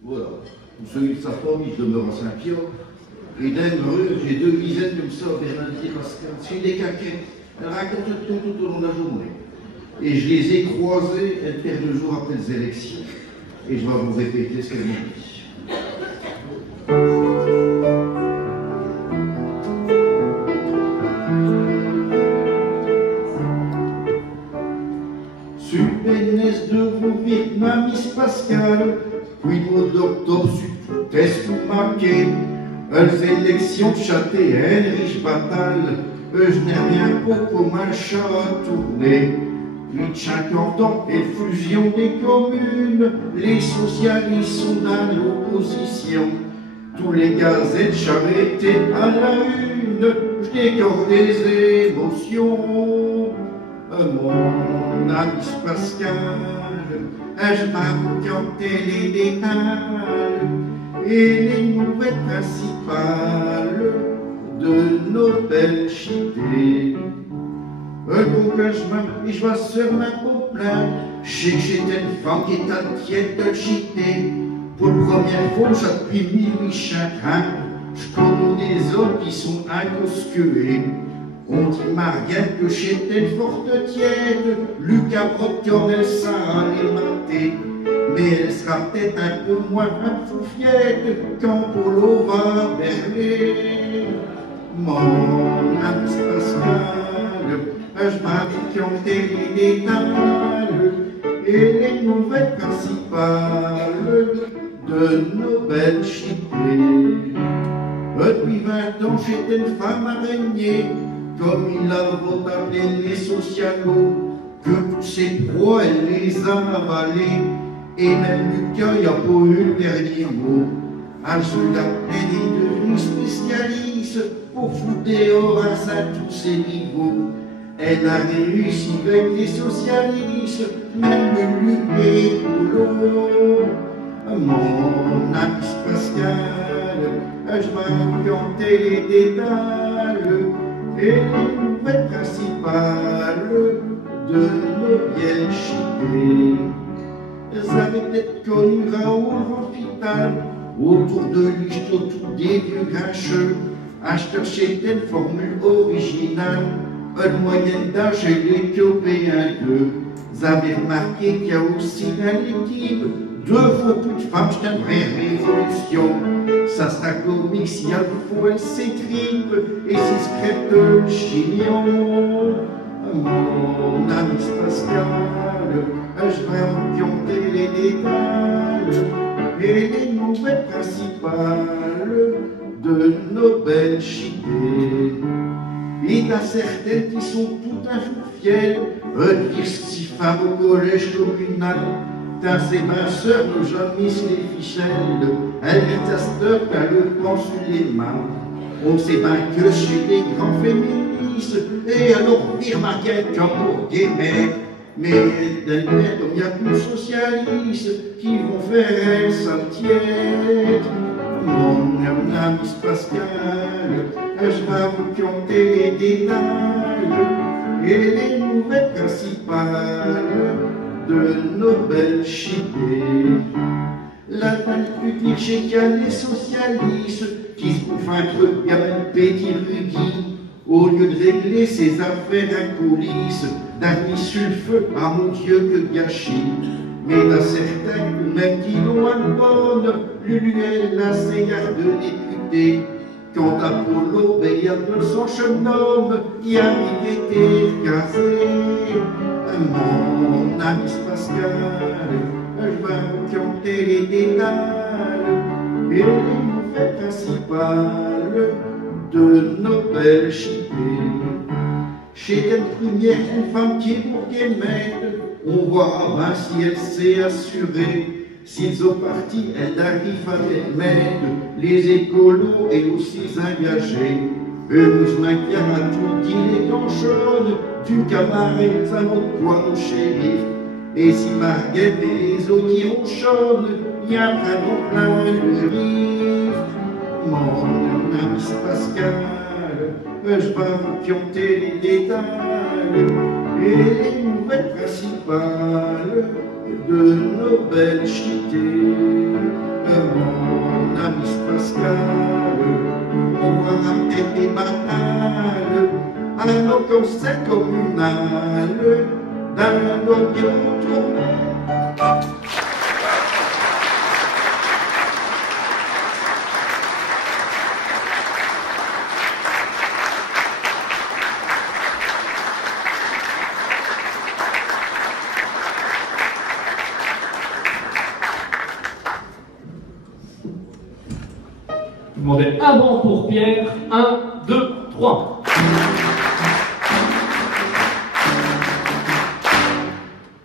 Voilà. Pour ceux qui ne savent pas, je demeure à Saint-Pierre. Et dans une rue, j'ai deux dizaines comme ça, Bernadette et Pascal. C'est des caquets. Elles racontent tout au long de la journée. Et je les ai croisés une paire de jours après les élections. Et je vais vous répéter ce qu'elles m'ont dit. Supénès de vous Vietnam, Miss Pascal, puis au d'octobre, test ou marqué, les élections châtéennes, riche bataille, je n'ai rien pour un chat à tourner. Puis de 50 ans et fusion des communes, les socialistes sont dans l'opposition. Tous les gazettes charretées à la une, je décore des émotions. Mon ami Pascal, je vais raconter les détails et les nouvelles principales de nos belles cités. Donc je vais sur ma peau pleine, je sais que j'étais une femme qui est inquiète de chiter. Pour la première fois, depuis 1850, je connais des hommes qui sont inconscués. On dit Marguerite que j'étais une forte tiède, Lucas Proctor, elle sera les mater. Mais elle sera peut-être un peu moins foufiette quand Polo va berler. Mon ami Pascal, je vais raconter les détails et les nouvelles principales de nos belles cités. Depuis 20 ans, j'étais une femme araignée, comme il a appelé les socialos, que tous ses proies, elle les a avalés, et même Lucas, il n'y a pas eu le dernier mot. Un soldat, elle est devenue spécialiste pour foutre dehors à tous ses niveaux. Elle a réussi avec les socialistes, même le Luc et Polo. Mon ami Pascal, je vais raconter les détails et les nouvelles principales de nos vieilles cités. Vous avez peut-être connu Raoul Hôpital, autour de lui, autour des vieux grincheux, acheteur chez une formule originale. Une moyenne d'âge et l'Éthiopie un peu. Vous avez remarqué qu'il y a aussi dans l'équipe 2 fois plus de femmes, c'est une vraie révolution. Ça sera comique si à fois elle s'étripe et s'escrète le chignon. Mon ami Pascal, je vais raconter les détails et les nouvelles principales de nos belles cités. Et t'as certaines qui sont tout un jour fières, dire si femme au collège communal. T'as ces minceurs, nos jeunes miss les ficelles, elles viennent à cette heure, t'as le temps sur les mains. On sait bien que chez les grands féministes, et alors on dit Marguerite comme pour des mecs. Mais derrière, il y a plus de socialistes qui vont faire sa tiède. Mon ami Pascal, je vais vous conter les détails et les nouvelles principales de nos belles cités. La République, j'ai qu'il y a les socialistes qui se bouffent un truc bien un petit rugby. Au lieu de régler ses affaires à coulisses, d'amis sur le feu, ah mon Dieu, que gâchis. Mais t'as certains, même qui l'ont à bonne, l'UL a ses gardes députés. Quant à Polo, ben y a de son jeune homme qui a été casé. Mon ami Pascal, je vais vous conter les détails et les nouvelles principales de nos belles cités. Chez une première, une femme qui est pour qu'elle m'aide, on voit ben, si elle s'est assurée. S'ils ont parti, elle arrive à mettre les écolos et aussi engagés. Heureusement qu'il y a tout dit les canchonnes, du cabaret à notre poids au shérif. Et si Marguerite et les autres qui ronchonnent, il y a vraiment plein de rives. Mon ami Pascal, je vais vous conter les détails et les nouvelles principales de nos belles cités. conseil communal d'un audio tourné. Demandez un banc pour Pierre. 1, 2, 3.